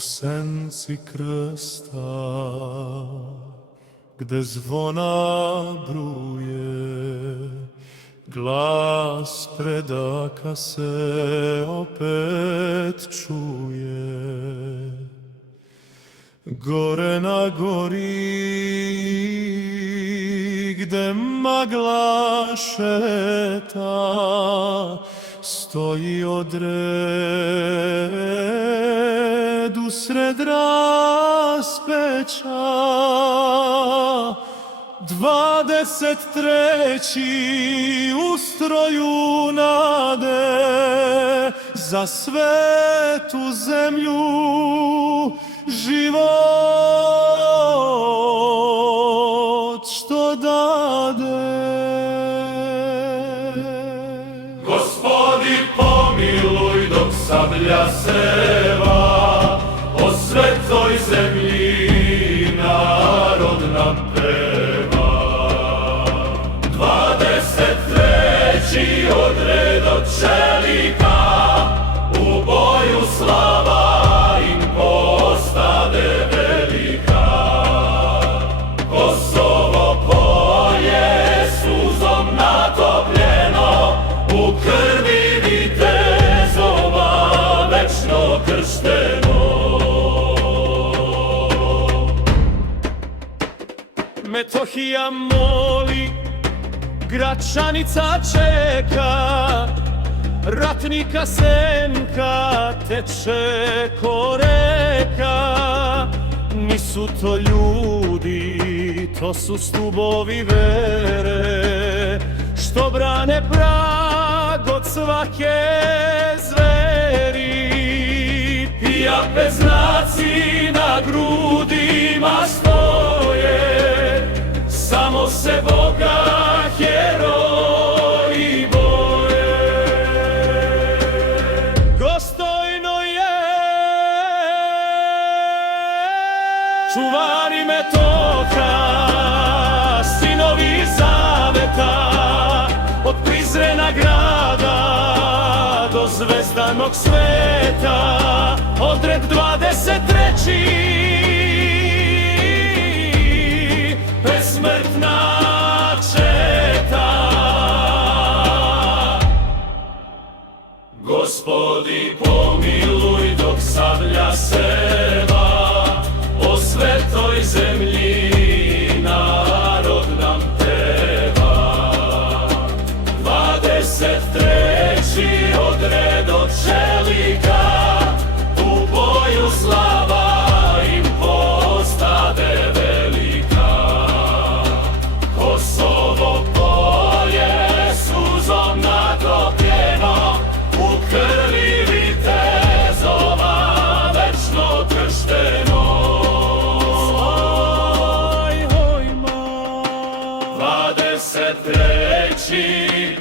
senci krsta, gde zvona bruje, glas predaka se opet čuje. Gore na gori, gde magla šeta, stoji odred usred raspeća. 23. u stroju nade, za svetu zemlju život što dade. Gospodi pomiluj dok sablja seva, o svetoj zemlji narod nam peva. 23. odred od čelika, u boju slava im postade velika. Kosovo polje suzom natopljeno, u krvi vitezova večno kršteno. Metohija moli, Gračanica čeka, ratnika senka teče ko reka. Nisu to ljudi, to su stubovi vere, što brane prag od svake zveri. Jape znaci na grudima stoje, samo se Boga heroji boje. Dostojno je čuvari Metoka, sinovi zaveta, od Prizrena grada do zvezdanog sveta. Odred 23. besmrtna četa. Gospodi pomiluj dok sablja seva, o svetoj zemlji narod nam peva. 23. odred od čelika, u boju slava im postade velika. Kosovo polje suzom natopljeno, u krvi vitezova večno kršteno. Svoj hojma 23.